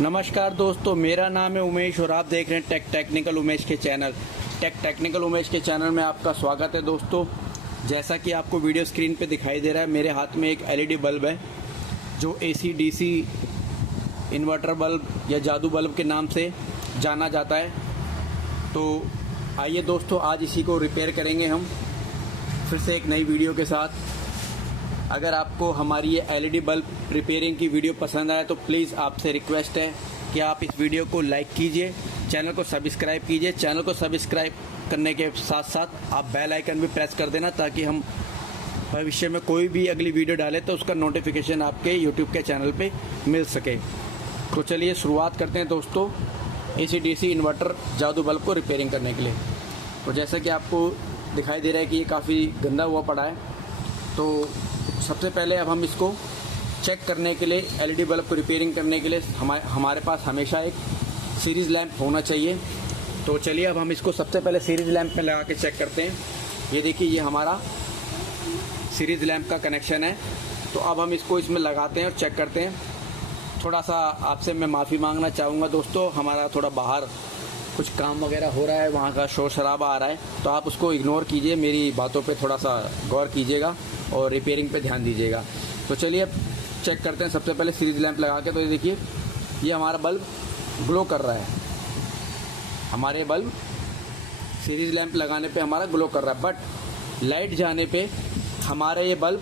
नमस्कार दोस्तों, मेरा नाम है उमेश और आप देख रहे हैं टेक्निकल उमेश के चैनल। टेक्निकल उमेश के चैनल में आपका स्वागत है दोस्तों। जैसा कि आपको वीडियो स्क्रीन पे दिखाई दे रहा है, मेरे हाथ में एक एलईडी बल्ब है जो एसी डीसी इन्वर्टर बल्ब या जादू बल्ब के नाम से जाना जाता है। तो आइए दोस्तों, आज इसी को रिपेयर करेंगे हम फिर से एक नई वीडियो के साथ। अगर आपको हमारी ये एलईडी बल्ब रिपेयरिंग की वीडियो पसंद आए तो प्लीज़ आपसे रिक्वेस्ट है कि आप इस वीडियो को लाइक कीजिए, चैनल को सब्सक्राइब कीजिए। चैनल को सब्सक्राइब करने के साथ साथ आप बेल आइकन भी प्रेस कर देना, ताकि हम भविष्य में कोई भी अगली वीडियो डालें तो उसका नोटिफिकेशन आपके यूट्यूब के चैनल पे मिल सके। तो चलिए शुरुआत करते हैं दोस्तों एसी डीसी इन्वर्टर जादू बल्ब को रिपेयरिंग करने के लिए। तो जैसा कि आपको दिखाई दे रहा है कि ये काफ़ी गंदा हुआ पड़ा है, तो सबसे पहले अब हम इसको चेक करने के लिए, एलईडी बल्ब को रिपेयरिंग करने के लिए हमारे पास हमेशा एक सीरीज़ लैंप होना चाहिए। तो चलिए अब हम इसको सबसे पहले सीरीज़ लैंप में लगा के चेक करते हैं। ये देखिए, ये हमारा सीरीज़ लैंप का कनेक्शन है। तो अब हम इसको इसमें लगाते हैं और चेक करते हैं। थोड़ा सा आपसे मैं माफ़ी मांगना चाहूँगा दोस्तों, हमारा थोड़ा बाहर कुछ काम वगैरह हो रहा है, वहाँ का शोर शराबा आ रहा है, तो आप उसको इग्नोर कीजिए, मेरी बातों पे थोड़ा सा गौर कीजिएगा और रिपेयरिंग पे ध्यान दीजिएगा। तो चलिए अब चेक करते हैं सबसे पहले सीरीज लैंप लगा के। तो ये देखिए, ये हमारा बल्ब ग्लो कर रहा है। हमारे बल्ब सीरीज लैंप लगाने पे हमारा ग्लो कर रहा है, बट लाइट जाने पे हमारा ये बल्ब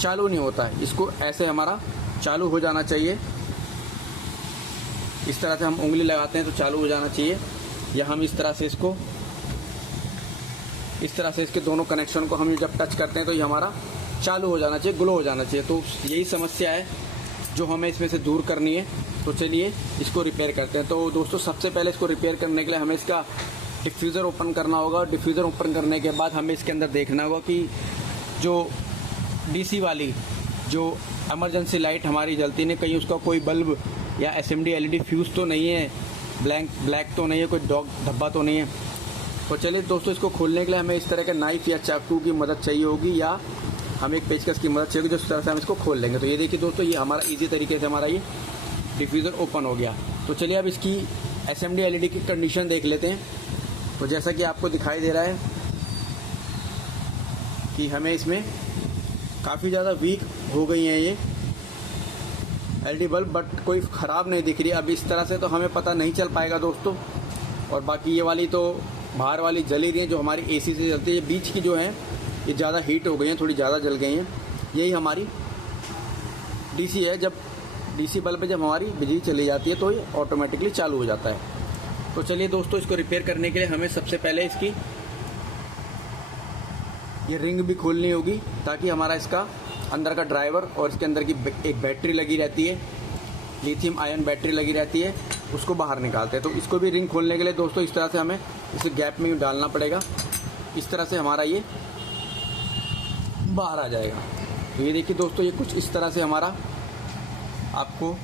चालू नहीं होता है। इसको ऐसे हमारा चालू हो जाना चाहिए। इस तरह से हम उंगली लगाते हैं तो चालू हो जाना चाहिए, या हम इस तरह से इसके दोनों कनेक्शन को हम जब टच करते हैं तो ये हमारा चालू हो जाना चाहिए, ग्लो हो जाना चाहिए। तो यही समस्या है जो हमें इसमें से दूर करनी है। तो चलिए इसको रिपेयर करते हैं। तो दोस्तों, सबसे पहले इसको रिपेयर करने के लिए हमें इसका डिफ्यूज़र ओपन करना होगा। डिफ्यूज़र ओपन करने के बाद हमें इसके अंदर देखना होगा कि जो डीसी वाली जो इमरजेंसी लाइट हमारी जलती नहीं, कहीं उसका कोई बल्ब या एसएमडी एलईडी फ्यूज़ तो नहीं है, ब्लैक तो नहीं है, कोई डॉग धब्बा तो नहीं है। तो चलिए दोस्तों, इसको खोलने के लिए हमें इस तरह के नाइफ या चाकू की मदद चाहिए होगी, या हमें एक पेचकस की मदद चाहिए होगी, जिस तरह से हम इसको खोल लेंगे। तो ये देखिए दोस्तों, ये हमारा इजी तरीके से हमारा ये डिफ्यूज़र ओपन हो गया। तो चलिए अब इसकी एसएमडी एलईडी की कंडीशन देख लेते हैं। तो जैसा कि आपको दिखाई दे रहा है कि हमें इसमें काफ़ी ज़्यादा वीक हो गई हैं ये एलईडी बल्ब, बट कोई ख़राब नहीं दिख रही। अब इस तरह से तो हमें पता नहीं चल पाएगा दोस्तों। और बाकी ये वाली तो बाहर वाली जल ही रही हैं, जो हमारी एसी से जलती है। ये बीच की जो हैं ये ज़्यादा हीट हो गई हैं, थोड़ी ज़्यादा जल गई हैं। यही हमारी डीसी है। जब डीसी बल्ब पे जब हमारी बिजली चली जाती है तो ये ऑटोमेटिकली चालू हो जाता है। तो चलिए दोस्तों, इसको रिपेयर करने के लिए हमें सबसे पहले इसकी ये रिंग भी खोलनी होगी, ताकि हमारा इसका अंदर का ड्राइवर और इसके अंदर की एक बैटरी लगी रहती है, लिथियम आयन बैटरी लगी रहती है, उसको बाहर निकालते हैं। तो इसको भी रिंग खोलने के लिए दोस्तों इस तरह से हमें इस गैप में डालना पड़ेगा। इस तरह से हमारा ये बाहर आ जाएगा। तो ये देखिए दोस्तों, ये कुछ इस तरह से हमारा आपको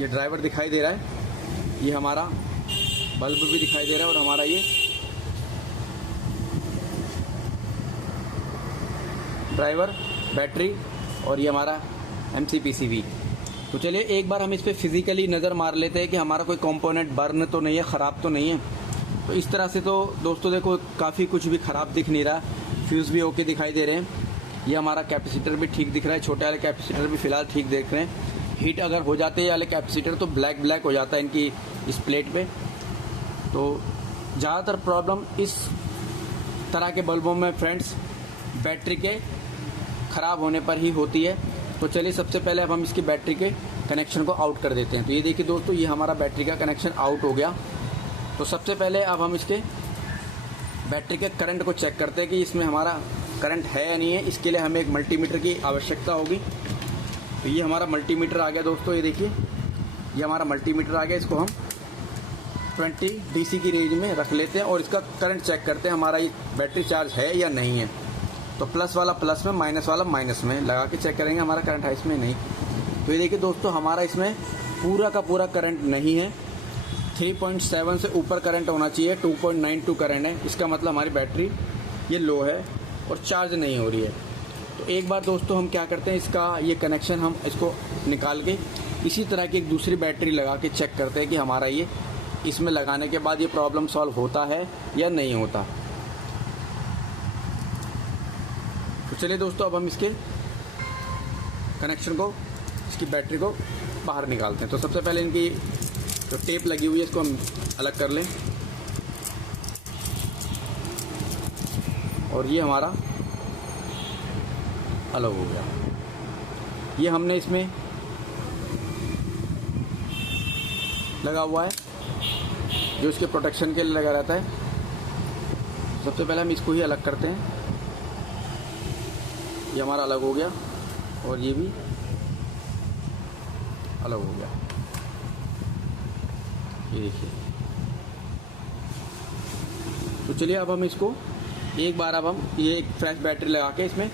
ये ड्राइवर दिखाई दे रहा है, ये हमारा बल्ब भी दिखाई दे रहा है, और हमारा ये ड्राइवर, बैटरी और ये हमारा MCPCB। तो चलिए एक बार हम इस पर फिज़िकली नज़र मार लेते हैं कि हमारा कोई कंपोनेंट बर्न तो नहीं है, ख़राब तो नहीं है। तो इस तरह से तो दोस्तों देखो, काफ़ी कुछ भी ख़राब दिख नहीं रहा, फ्यूज़ भी ओके दिखाई दे रहे हैं। ये हमारा कैपेसिटर भी ठीक दिख रहा है, छोटे वाले कैपेसिटर भी फ़िलहाल ठीक देख रहे हैं। हीट अगर हो जाते हैं वाले कैपेसिटर तो ब्लैक हो जाता है इनकी इस प्लेट पे। तो ज़्यादातर प्रॉब्लम इस तरह के बल्बों में फ्रेंड्स बैटरी के ख़राब होने पर ही होती है। तो चलिए सबसे पहले अब हम इसकी बैटरी के कनेक्शन को आउट कर देते हैं। तो ये देखिए दोस्तों, ये हमारा बैटरी का कनेक्शन आउट हो गया। तो सबसे पहले अब हम इसके बैटरी के करंट को चेक करते हैं कि इसमें हमारा करंट है या नहीं है। इसके लिए हमें एक मल्टीमीटर की आवश्यकता होगी। तो ये हमारा मल्टीमीटर आ गया दोस्तों, ये देखिए, ये हमारा मल्टीमीटर आ गया। इसको हम 20 DC की रेंज में रख लेते हैं और इसका करंट चेक करते हैं हमारा ये बैटरी चार्ज है या नहीं है। तो प्लस वाला प्लस में, माइनस वाला माइनस में लगा के चेक करेंगे हमारा करंट है इसमें, नहीं। तो ये देखिए दोस्तों, हमारा इसमें पूरा का पूरा करंट नहीं है। 3.7 से ऊपर करंट होना चाहिए, 2.92 करंट है। इसका मतलब हमारी बैटरी ये लो है और चार्ज नहीं हो रही है। तो एक बार दोस्तों हम क्या करते हैं, इसका ये कनेक्शन हम इसको निकाल के इसी तरह की एक दूसरी बैटरी लगा के चेक करते हैं कि हमारा ये इसमें लगाने के बाद ये प्रॉब्लम सॉल्व होता है या नहीं होता। तो चलिए दोस्तों, अब हम इसके कनेक्शन को, इसकी बैटरी को बाहर निकालते हैं। तो सबसे पहले इनकी जो टेप लगी हुई है इसको हम अलग कर लें, और ये हमारा अलग हो गया। ये हमने इसमें लगा हुआ है जो इसके प्रोटेक्शन के लिए लगा रहता है। सबसे पहले हम इसको ही अलग करते हैं। ये हमारा अलग हो गया और ये भी अलग हो गया, ये देखिए। तो चलिए अब हम इसको एक बार, अब हम ये एक फ्रेश बैटरी लगा के इसमें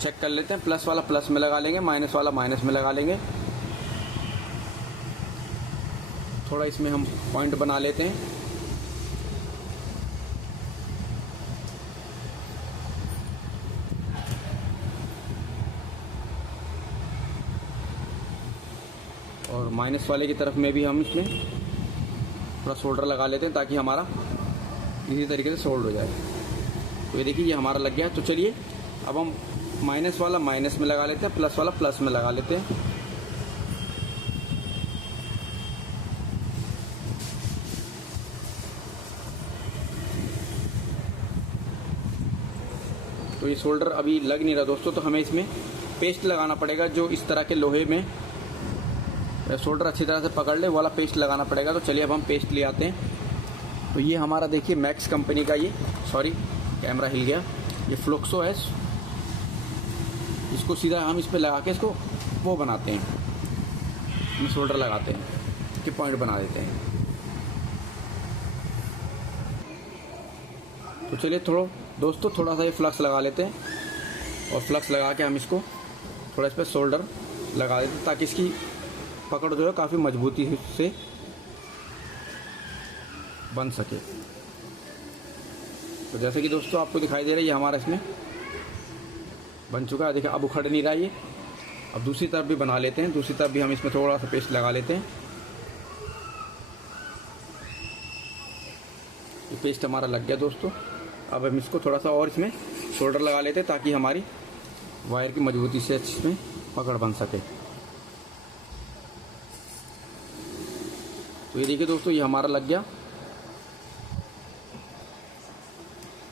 चेक कर लेते हैं। प्लस वाला प्लस में लगा लेंगे, माइनस वाला माइनस में लगा लेंगे। थोड़ा इसमें हम पॉइंट बना लेते हैं। और माइनस वाले की तरफ में भी हम इसमें थोड़ा सोल्डर लगा लेते हैं ताकि हमारा इसी तरीके से सोल्ड हो जाए। तो ये देखिए, ये हमारा लग गया है। तो चलिए अब हम माइनस वाला माइनस में लगा लेते हैं, प्लस वाला प्लस में लगा लेते हैं। तो ये सोल्डर अभी लग नहीं रहा दोस्तों, तो हमें इसमें पेस्ट लगाना पड़ेगा जो इस तरह के लोहे में सोल्डर अच्छी तरह से पकड़ ले, वाला पेस्ट लगाना पड़ेगा। तो चलिए अब हम पेस्ट ले आते हैं। तो ये हमारा देखिए मैक्स कंपनी का, ये सॉरी कैमरा हिल गया, ये फ्लुक्सो है। इसको सीधा हम इस पर लगा के इसको वो बनाते हैं, हम सोल्डर लगाते हैं, इसके पॉइंट बना देते हैं। तो चलिए दोस्तों थोड़ा सा ये फ्लक्स लगा लेते हैं, और फ्लक्स लगा के हम इसको थोड़ा इस पर सोल्डर लगा देते हैं ताकि इसकी पकड़ जो है काफ़ी मजबूती से बन सके। तो जैसे कि दोस्तों आपको दिखाई दे रहा है, ये हमारा इसमें बन चुका है। देखिए अब उखड़ नहीं रहा ये। अब दूसरी तरफ भी बना लेते हैं, दूसरी तरफ भी हम इसमें थोड़ा सा पेस्ट लगा लेते हैं। ये पेस्ट हमारा लग गया दोस्तों। अब हम इसको थोड़ा सा और इसमें शोल्डर लगा लेते हैं ताकि हमारी वायर की मजबूती से इसमें पकड़ बन सके। तो ये देखिए दोस्तों, ये हमारा लग गया,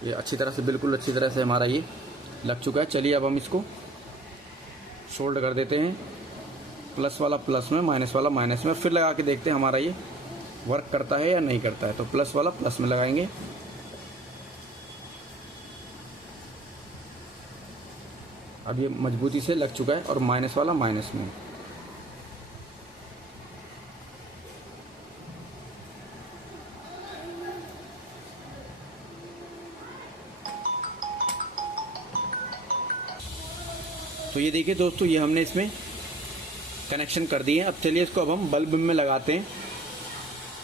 ये अच्छी तरह से, बिल्कुल अच्छी तरह से हमारा ये लग चुका है। चलिए अब हम इसको शोल्ड कर देते हैं, प्लस वाला प्लस में, माइनस वाला माइनस में। फिर लगा के देखते हैं हमारा ये वर्क करता है या नहीं करता है। तो प्लस वाला प्लस में लगाएंगे, अब ये मजबूती से लग चुका है, और माइनस वाला माइनस में। तो ये देखिए दोस्तों, ये हमने इसमें कनेक्शन कर दिए। अब चलिए इसको अब हम बल्ब में लगाते हैं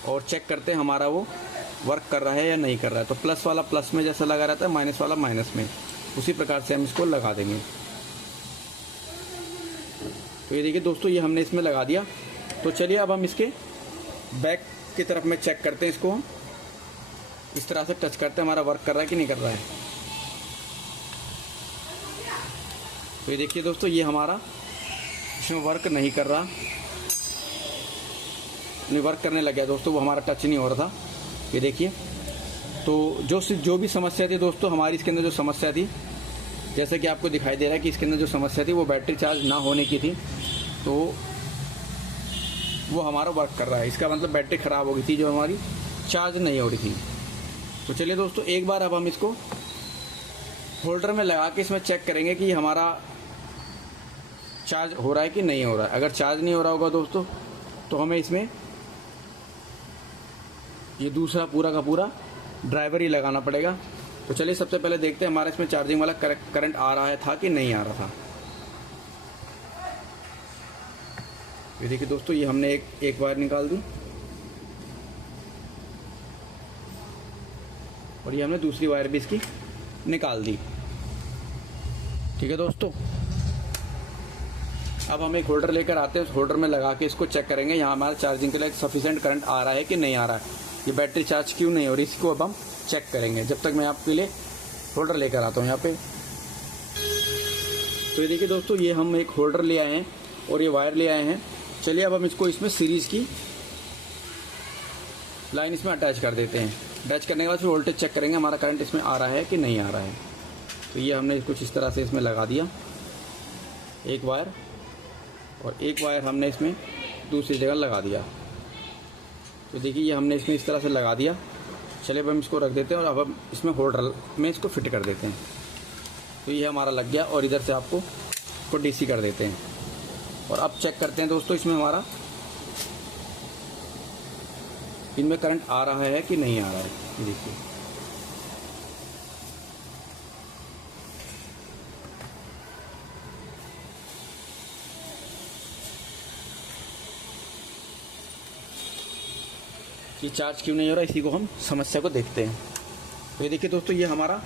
और चेक करते हैं हमारा वो वर्क कर रहा है या नहीं कर रहा है। तो प्लस वाला प्लस में जैसा लगा रहता है, माइनस वाला माइनस में, उसी प्रकार से हम इसको लगा देंगे। तो ये देखिए दोस्तों, ये हमने इसमें लगा दिया। तो चलिए अब हम इसके बैक की तरफ में चेक करते हैं। इसको हम इस तरह से टच करते हैं, हमारा वर्क कर रहा है कि नहीं कर रहा है। तो ये देखिए दोस्तों, ये हमारा इसमें वर्क नहीं कर रहा, नहीं वर्क करने लग गया दोस्तों, वो हमारा टच नहीं हो रहा था। ये देखिए, तो जो भी समस्या थी दोस्तों हमारी इसके अंदर, जो समस्या थी, जैसे कि आपको दिखाई दे रहा है कि इसके अंदर जो समस्या थी वो बैटरी चार्ज ना होने की थी, तो वो हमारा वर्क कर रहा है। इसका मतलब बैटरी ख़राब हो गई थी जो हमारी चार्ज नहीं हो रही थी। तो चलिए दोस्तों, एक बार अब हम इसको होल्डर में लगा के इसमें चेक करेंगे कि हमारा चार्ज हो रहा है कि नहीं हो रहा है। अगर चार्ज नहीं हो रहा होगा दोस्तों, तो हमें इसमें ये दूसरा पूरा का पूरा ड्राइवर ही लगाना पड़ेगा। तो चलिए सबसे पहले देखते हैं हमारा इसमें चार्जिंग वाला करंट आ रहा है था कि नहीं आ रहा था। ये देखिए दोस्तों, ये हमने एक वायर निकाल दी, और ये हमने दूसरी वायर भी इसकी निकाल दी। ठीक है दोस्तों, अब हम एक होल्डर लेकर आते हैं, उस होल्डर में लगा के इसको चेक करेंगे यहाँ हमारा चार्जिंग के लिए सफिशिएंट करंट आ रहा है कि नहीं आ रहा है, ये बैटरी चार्ज क्यों नहीं हो रही, इसको अब हम चेक करेंगे। जब तक मैं आपके लिए होल्डर लेकर आता हूँ यहाँ पे। तो ये देखिए दोस्तों, ये हम एक होल्डर ले आए हैं और ये वायर ले आए हैं। चलिए अब हम इसको इसमें सीरीज़ की लाइन इसमें अटैच कर देते हैं। अटैच करने के बाद फिर वोल्टेज चेक करेंगे हमारा करंट इसमें आ रहा है कि नहीं आ रहा है। तो ये हमने कुछ इस तरह से इसमें लगा दिया एक वायर, और एक वायर हमने इसमें दूसरी जगह लगा दिया। तो देखिए ये हमने इसमें इस तरह से लगा दिया। चलिए अब हम इसको रख देते हैं और अब हम इसमें होल्डर में इसको फिट कर देते हैं। तो ये हमारा लग गया और इधर से आपको इसको डीसी कर देते हैं। और अब चेक करते हैं दोस्तों इसमें हमारा इनमें करंट आ रहा है कि नहीं आ रहा है। ये देखिए ये चार्ज क्यों नहीं हो रहा, इसी को हम समस्या को देखते हैं। तो ये देखिए दोस्तों, ये हमारा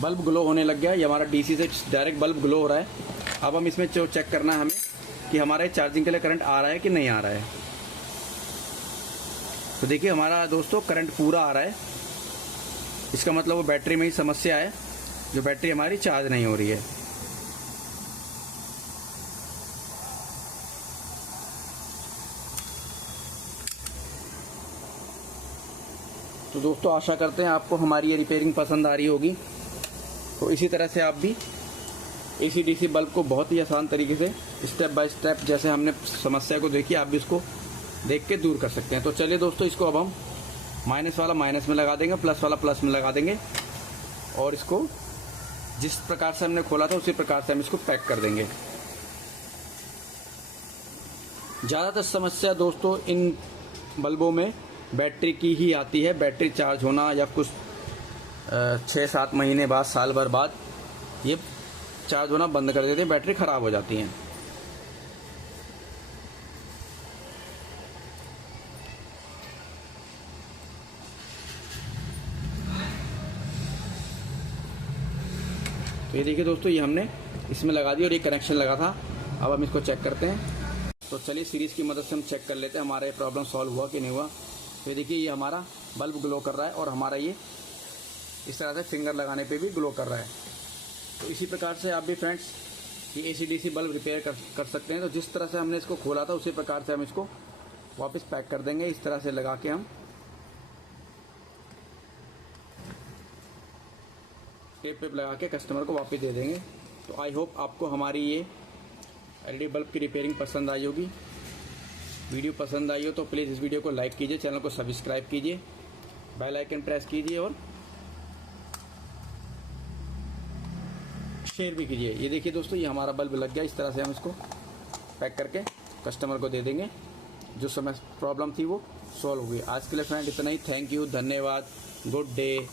बल्ब ग्लो होने लग गया। ये हमारा डीसी से डायरेक्ट बल्ब ग्लो हो रहा है। अब हम इसमें जो चेक करना है हमें कि हमारे चार्जिंग के लिए करंट आ रहा है कि नहीं आ रहा है। तो देखिए हमारा दोस्तों करंट पूरा आ रहा है, इसका मतलब वो बैटरी में ही समस्या है, जो बैटरी हमारी चार्ज नहीं हो रही है। तो दोस्तों आशा करते हैं आपको हमारी ये रिपेयरिंग पसंद आ रही होगी। तो इसी तरह से आप भी एसी डीसी बल्ब को बहुत ही आसान तरीके से स्टेप बाय स्टेप जैसे हमने समस्या को देखी, आप भी इसको देख के दूर कर सकते हैं। तो चलिए दोस्तों, इसको अब हम माइनस वाला माइनस में लगा देंगे, प्लस वाला प्लस में लगा देंगे, और इसको जिस प्रकार से हमने खोला था उसी प्रकार से हम इसको पैक कर देंगे। ज़्यादातर समस्या दोस्तों इन बल्बों में बैटरी की ही आती है। बैटरी चार्ज होना या कुछ 6-7 महीने बाद, साल भर बाद ये चार्ज होना बंद कर देते हैं, बैटरी ख़राब हो जाती हैं। तो ये देखिए दोस्तों, ये हमने इसमें लगा दी और ये कनेक्शन लगा था। अब हम इसको चेक करते हैं। तो चलिए सीरीज़ की मदद से हम चेक कर लेते हैं हमारा ये प्रॉब्लम सॉल्व हुआ कि नहीं हुआ। तो ये देखिए, ये हमारा बल्ब ग्लो कर रहा है और हमारा ये इस तरह से फिंगर लगाने पे भी ग्लो कर रहा है। तो इसी प्रकार से आप भी फ्रेंड्स ये एसी डीसी बल्ब रिपेयर कर सकते हैं। तो जिस तरह से हमने इसको खोला था उसी प्रकार से हम इसको वापस पैक कर देंगे। इस तरह से लगा के हम टेप वेप लगा के कस्टमर को वापस दे देंगे। तो आई होप आपको हमारी ये एलईडी बल्ब की रिपेयरिंग पसंद आई होगी। वीडियो पसंद आई हो तो प्लीज़ इस वीडियो को लाइक कीजिए, चैनल को सब्सक्राइब कीजिए, बेल आइकन प्रेस कीजिए और शेयर भी कीजिए। ये देखिए दोस्तों, ये हमारा बल्ब लग गया। इस तरह से हम इसको पैक करके कस्टमर को दे देंगे। जो समय प्रॉब्लम थी वो सॉल्व हो गई। आज के लिए फ्रेंड इतना ही। थैंक यू, धन्यवाद, गुड डे।